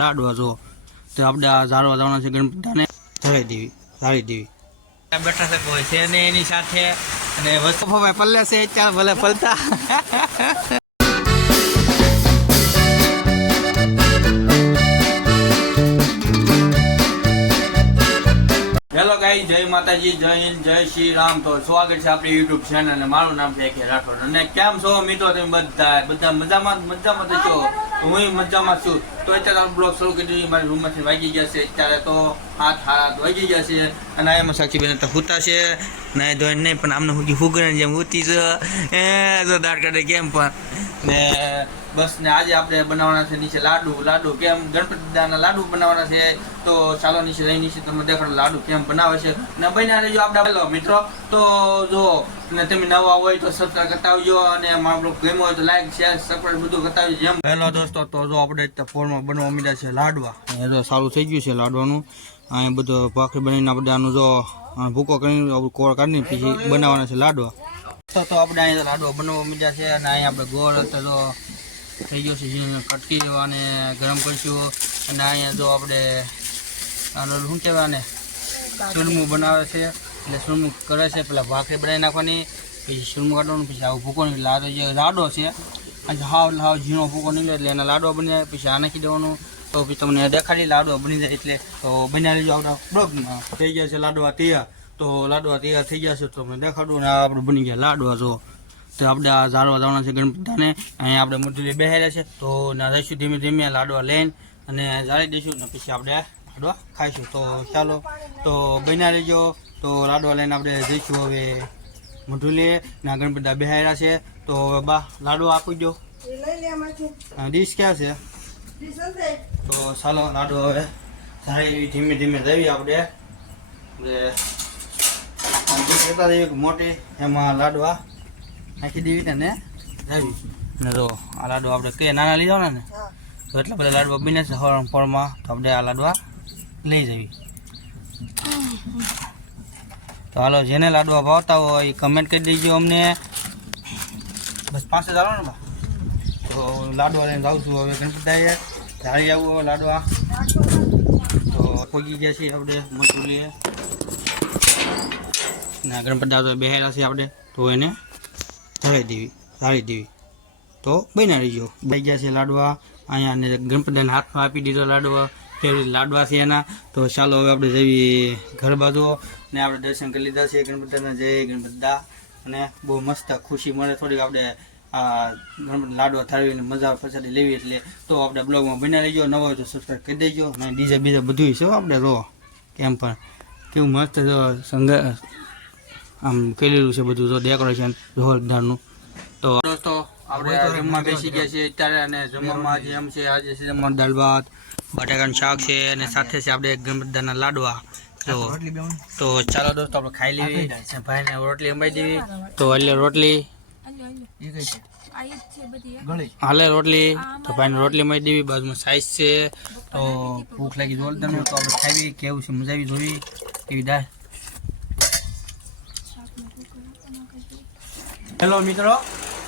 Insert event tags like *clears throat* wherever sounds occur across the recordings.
લાડવા જો તો આપણે આ ઝાડવા જવાના છે ગણપતિને ધરાઈ દેવી ઝાડી દેવી. બેઠા છે કોઈ છે ને એની સાથે. અને વસ્તુ પલ્લે છે ચાલ ભલે પલતા. હેલો જય માતાજી, જય હિન્દ, જય શ્રી રામ. તો સ્વાગત છે આપણી યુટ્યુબ ચેનલ અને મારું નામ છે કે રાઠોડ. અને કેમ છો મિત્રો તમે બધા બધા મજામાં મજામાં છો? હું મજામાં છું. તો અત્યારે બ્લોગ શરૂ કરી દીધું મારી રૂમમાંથી વાગી ગયા છે. અત્યારે તો હાથ હાથ વાગી ગયા છે. અને એમાં સાક્ષીબેન તો હુતા છે. ના ધોઈને નહીં, પણ આમને હુકી ફુગરાની જેમ હુતી છે. એ દાળ કાઢે કેમ પણ? ને બસ ને આજે આપણે બનાવવાના છે નીચે લાડુ. લાડુ કેમ? ગણપતિ દાદાના લાડુ બનાવવાના છે. તો ચાલો નીચે રહી નીચે તમને દેખાડો લાડુ કેમ બનાવે છે. ને બન્યા રહેજો આપણે મિત્રો. તો જો ને તમે નવા હોય તો સબસ્ક્રાઈબ કરતા આવજો અને મારો ગમ્યો હોય તો લાઈક શેર સબસ્ક્રાઈબ બધું કરતા આવજો. જેમ હેલો દોસ્તો, તો જો આપણે ફોનમાં બનવા મીડ્યા છે લાડવા. એ તો સારું થઈ ગયું છે લાડવાનું. અહીંયા બધું ભાખરી બનીને આપણે આનું જો ભૂકો કરીને કોળ કાઢીને પછી બનાવવાના છે લાડવા. તો આપણે અહીંયા લાડવા બનાવવા મીડ્યા છે અને અહીંયા આપણે ગોળ તો થઈ ગયો છે, જે કટકી અને ગરમ કરીશું. અને અહીંયા જો આપણે આનો શું કહેવાય ને સુરમું બનાવે છે, એટલે સુરમું કરે છે, પેલા ભાખરી બનાવી નાખવાની, પછી સુરમું કાઢવાનું, પછી આવું ભૂકો નહીં લાડો જે લાડો છે, આજે હાવ હાવ ઝીણો ભૂકો નીકળે, એટલે એના લાડવા બની જાય, પછી આ નાખી દેવાનું. તો પછી તમને દેખાડી લાડો બની જાય, એટલે તો બનાવી લેજો આપણા બ્લોગમાં. થઈ ગયા છે, લાડવા તૈયાર. તો લાડવા તૈયાર થઈ ગયા છે, તો તમને દેખાડું ને આપણે બની ગયા લાડવા, જો. તો આપણે આ ઝાડવા જવાના છે ગણપતિને અહીંયા આપણે મૂર્તિ બેહેલા છે. તો ના રહીશું ધીમે ધીમે લાડવા લઈને અને જાળી દઈશું ને પછી આપણે લાડવા ખાઈશું. તો ચાલો તો બન્યા રહેજો. તો લાડવા લઈને આપણે જઈશું હવે મઢુલીએ ના ગણપતિ બેહાર્યા છે. તો બા લાડવા આપી દો ડીશ ક્યાં છે? તો ચાલો લાડવા હવે સારી એવી ધીમે ધીમે દેવી આપણે. આપણે મોટી એમાં લાડવા નાખી દેવી ને જાવી ને તો આ લાડુ આપણે કે નાના લીધા ને? તો એટલા બધા લાડુ બબીને છે હરણ ફળમાં તો આપણે આ લાડવા લઈ જવી. તો હાલો જેને લાડવા ભાવતા હોય એ કમેન્ટ કરી દેજો અમને. બસ પાસે ચાલો ને તો લાડવા લઈને જાઉં છું હવે ગણપતિ જાળી આવું હવે લાડવા. તો પોગી ગયા છીએ આપણે મસૂલીએ ના ગણપતિ દાદા બેહેલા છીએ આપણે. તો એને ધરાઈ દેવી ધારી દેવી. તો બન્યા રહીજો. બની ગયા છે લાડવા. અહીંયા ગણપતિના હાથમાં આપી દીધો લાડવા. ફેવરેટ લાડવા છે એના. તો ચાલો હવે આપણે જઈએ ઘર બાજુ ને આપણે દર્શન કરી લીધા છે ગણપતિના. જય ગણપતિ દા. અને બહુ મસ્ત ખુશી મળે થોડીક આપણે આ ગણપતિ લાડવા થાળવીને મજા પછાડી લેવી એટલે. તો આપણે બ્લોગમાં બની રહીજો. નવો હોય તો સબસ્ક્રાઈબ કરી દેજો. અને બીજા બીજા બધું છે આપણે રો કેમ પણ? કેવું મસ્ત સંગ આમ કરેલું છે બધું તો ડેકોરેશન જોરદારનું તો દોસ્તો આપણે જમવા બેસી ગયા છીએ અત્યારે અને જમવામાં આજે એમ છે આજે છે જમવાનું દાળ ભાત બટાકાનું શાક છે અને સાથે છે આપણે ગણપતિના લાડવા. તો તો ચાલો દોસ્તો આપણે ખાઈ લેવી ભાઈને રોટલી અંબાઈ દેવી. તો એટલે રોટલી. હાલે રોટલી. તો ભાઈને રોટલી અંબાઈ દેવી બાજુમાં સાઈઝ છે. તો ભૂખ લાગી જોરદાર તો આપણે ખાવી કેવું છે મજા આવી જોવી? એવી દાળ? હેલો મિત્રો.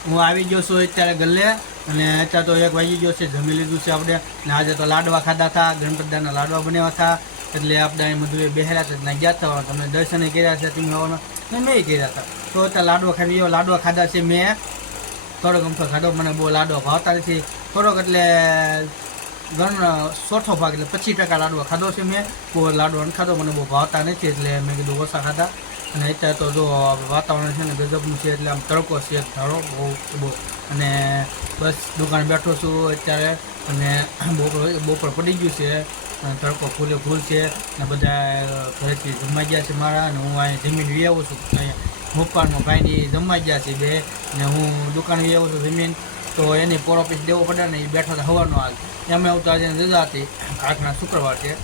હું આવી ગયો છું અત્યારે ગલ્લે અને અત્યારે તો એક વાગી ગયો છે. જમી લીધું છે આપણે. ને આજે તો લાડવા ખાધા હતા. ગણપતિના લાડવા બન્યા હતા. એટલે આપણે અહીં મધુએ બેહેલા હતા. ત્યાં ગયા હતા. તમને દર્શન કર્યા છે. તમે આવવાના ને મેં કર્યા હતા. તો અત્યારે લાડવા ગયો લાડવા ખાધા છે મેં. થોડોક અમથો ખાધો. મને બહુ લાડવા ભાવતા નથી. થોડોક એટલે ઘણો ચોથો ભાગ એટલે પચીસ ટકા લાડવા ખાધો છે મેં. બહુ લાડવા ખાધો. મને બહુ ભાવતા નથી. એટલે મેં કીધું ઓછા ખાધા. અને અત્યારે તો જો વાતાવરણ છે ને ગજબનું છે એટલે આમ તડકો છે ધારો બહુ બહુ. અને બસ દુકાન બેઠો છું અત્યારે અને *clears throat* બપોર બપોર પડી ગયું છે અને તડકો ફૂલે ફૂલ છે. અને બધા ઘરેથી જમાઈ ગયા છે મારા અને હું અહીં જમીન વી આવું છું. અહીંયા મુકાનમાં ભાઈની જમાઈ ગયા છે બે ને હું દુકાન વી આવું છું જમીન. તો એની પોરો પીસ દેવો પડે ને એ બેઠો તો હવાનો હાલ. એમ આવતા આજે રજા હતી. આઠના શુક્રવાર છે.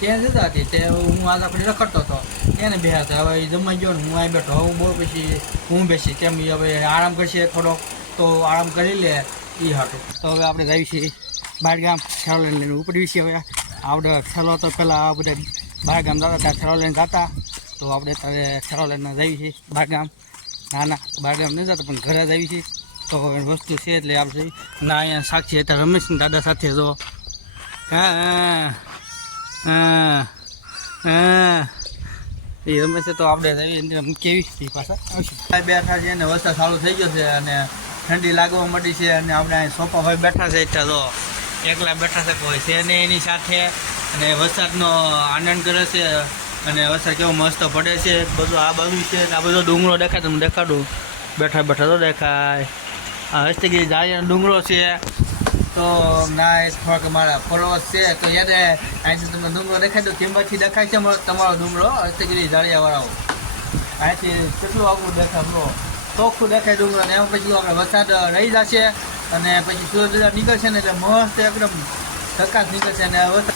ત્યાં જતા હતી. તે હું આજ આપણે રખડતો હતો. એને બે હતા હવે એ જમવા ગયો ને હું અહીં બેઠો. હું બહુ પછી હું બેસી. કેમ એ હવે આરામ કરશે થોડો. તો આરામ કરી લે એ હતું તો હવે આપણે જઈએ છીએ બહાર છેલો લઈને ઉપડવી છીએ હવે. આપણે ખેલો તો પહેલાં આ બધા બહાર ગામ જતા ત્યાં છેલો લઈને જતા. તો આપણે ત્યારે છેલો લઈને જઈએ છીએ બહાર ગામ ના ના બહાર ગામ નહીં જતા, પણ ઘરે જ આવી છીએ. તો વસ્તુ છે એટલે આપણે ના, અહીંયા સાક્ષી હતા રમેશ દાદા સાથે જો હા. હા. હા. એ રમે છે તો આપણે કેવી એ પાછા? બેઠા છે અને વરસાદ ચાલુ થઈ ગયો છે અને ઠંડી લાગવા મળી છે અને આપણે અહીં સોફા ભાઈ બેઠા છે એટલા તો. એકલા બેઠા છે કોઈ છે ને એની સાથે. અને વરસાદનો આનંદ કરે છે અને વરસાદ કેવો મસ્ત પડે છે. બધું આ બાજુ છે આ બધો ડુંગરો દેખાય તમને દેખાડું. બેઠા બેઠા તો દેખાય. આ હસ્તગીરી જાળીનો ડુંગરો છે. તો એ થોડાક મારા ફોલોઅર્સ છે, તો યાદ અહીંથી તમને ડુમરો દેખાય તો કિંમતથી દેખાય છે મારો- તમારો ડુમરો અર્થગીરી જાળિયાવાળાઓ. અહીંથી કેટલું આગળ દેખાય બ્રો? ચોખ્ખું દેખાય ડુંગરો ને, એમાં પછી આપણે વરસાદ રહી જશે અને પછી સૂરજ નીકળશે ને એટલે મસ્ત એકદમ પ્રકાશ નીકળશે અને વરસાદ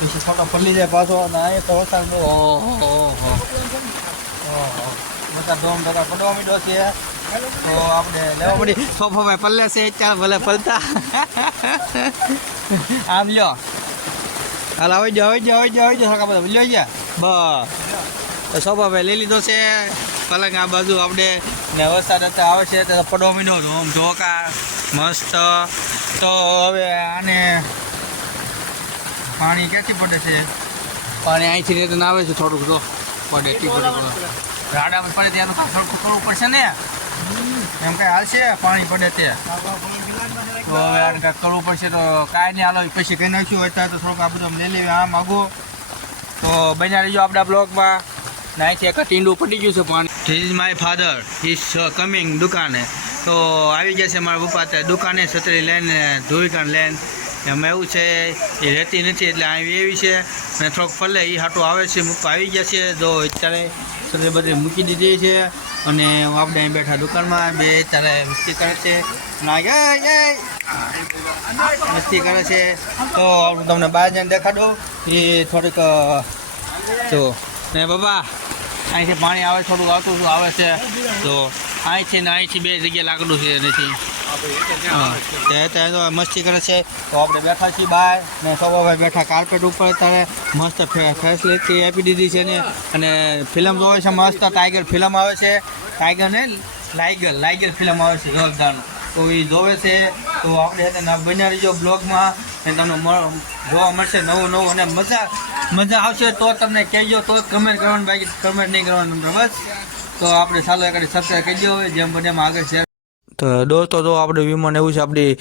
પછી ફોટો પલ્લી જાય પાછો અને અહીંયા તો વરસાદ બહુ ઓહો ઓહો. વરસાદ ધોમ ધોકા પડવા માંડ્યો છે. તો આપણે લેવા પડી સોફો ભાઈ પલ્લે છે ચાલ ભલે પલતા. આમ લ્યો. હાલ આવી જાઓ આવી જાઓ આવી જાઓ આવી જાઓ કાકા બધા લ્યો ગયા. બસ. સોફા ભાઈ લઈ લીધો છે. પલંગ આ બાજુ આપણે ને વરસાદ અત્યારે આવે છે તો માંડ્યો છે આમ જોકા મસ્ત. તો હવે આને પાણી ક્યાંથી પડે છે? પાણી અહીંથી રીતે આવે છે થોડુંક જો. પડે રાડામાં પડે ત્યાં થોડું પડશે ને. એમ કઈ હાલશે પાણી પડે તે. તો હવે આને કાંઈક કરવું પડશે તો કાંઈ નહીં, હાલો પછી કઈ નાખ્યું હોય તો થોડુંક આ બધું લઈ લેવી, આમ આગું. તો બન્યા રહીજો આપણા બ્લોગમાં. ને અહીંથી એક ટીંડું પડી ગયું છે પાણી. This is my father is coming દુકાને. તો આવી ગયા છે મારા પપ્પા અત્યારે દુકાને છત્રી લઈને ધોઈકાન લઈને. એમાં એવું છે, એ રહેતી નથી એટલે આવી એવી છે. અને થોડોક ફલે એ હાટું આવે છે, પપ્પા આવી ગયા છે. તો અત્યારે છત્રી બધી મૂકી દીધી છે. અને આપણે અહીં બેઠા દુકાનમાં બે ત્યારે મસ્તી કરે છે. મસ્તી કરે છે. તો હું તમને બહાર જઈને દેખાડું. એ થોડીક તો ને બાબા અહીંથી પાણી આવે, થોડુંક આવતું આવે છે તો અહીંથી ને અહીંથી બે જગ્યાએ લાકડું છે નથી હા તે મસ્તી કરે છે. તો આપણે બેઠા છીએ બહાર ને સવાભાઈ બેઠા કાર્પેટ ઉપર અત્યારે મસ્ત ફેસિલિટી આપી દીધી છે ને. અને ફિલ્મ જોવે છે મસ્ત. ટાઈગર ફિલ્મ આવે છે. ટાઈગર ને લાઈગર લાઈગર ફિલ્મ આવે છે જોરદારનું. તો એ જોવે છે. તો આપણે બન્યા રહીજો બ્લોગમાં ને તમને જોવા મળશે નવું નવું અને મજા મજા આવશે તો તમને કહેજો. તો કમેન્ટ કરવાનું બાકી કમેન્ટ નહીં કરવાનું. બસ. તો આપણે ચાલો એક સબસ્ક્રાઈબ કરી દો જેમ બને આગળ શેર તો દોસ્તો તો આપણે વિમાન એવું છે આપણી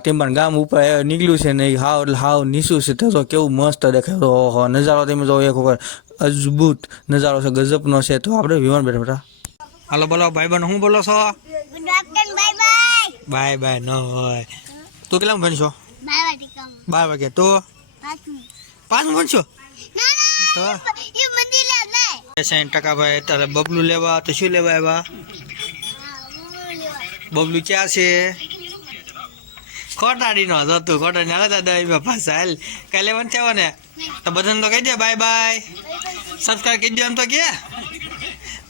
ટીમ્બાન ગામ ઉપર નીકળ્યું છે ને હાવ એટલે હાવ નીસું છે તો કેવું મસ્ત દેખાય. તો ઓહો નજારો તમે જો એક વખત અજબૂત નજારો છે ગજબનો છે તો આપણે વિમાન બેઠા બેઠા. હાલો બોલો ભાઈ બન શું બોલો છો. બાય બાય ન હોય. તું કેટલા ભણશો બાર વાગે તો? Patu. પાંચ ભણશો તો? ટકા ભાઈ અત્યારે બબલું લેવા તો શું લેવા આવ્યા? બબલું ક્યાં છે? ખોટાડી નો હતો તું ખોટાડી ના હતા દઈ બાપા હાલ. કાલે વન થયો ને તો બધાને તો કહી દે બાય બાય. સબસ્ક્રાઈબ કરી દો એમ તો કે.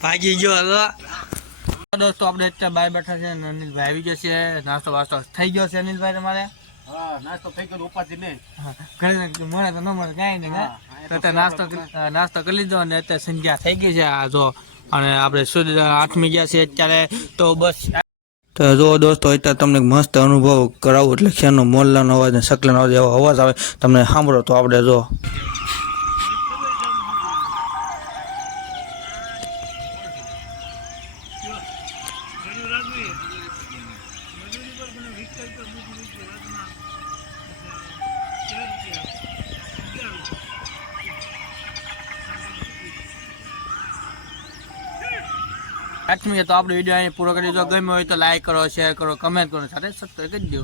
ભાગી ગયો હતો દોસ્તો આપણે અત્યારે બાય બેઠા છે અનિલભાઈ આવી ગયો છે. નાસ્તો વાસ્તો થઈ ગયો છે અનિલભાઈ તમારે? નાસ્તો થઈ ગયો ઉપાધિ નહીં ઘરે મળે તો ન મળે કાંઈ નહીં તો અત્યારે નાસ્તો નાસ્તો કરી લીધો અને અત્યારે સંધ્યા થઈ ગઈ છે આ જો. અને આપણે સૂર્ય આઠમી ગયા છે અત્યારે. તો બસ તો જો દોસ્તો, અત્યારે તમને મસ્ત અનુભવ કરાવું એટલે ખેરનો મોરલાનો અવાજ ને સકલાનો અવાજ, એવો અવાજ આવે, તમને સાંભળો તો આપણે જો આઠમી તો આપણે વીડિયો અહીં પૂરો કરી દો ગમ્યો હોય તો લાઈક કરો શેર કરો કમેન્ટ કરો. સાથે સબસ્ક્રાઈબ કરી દો.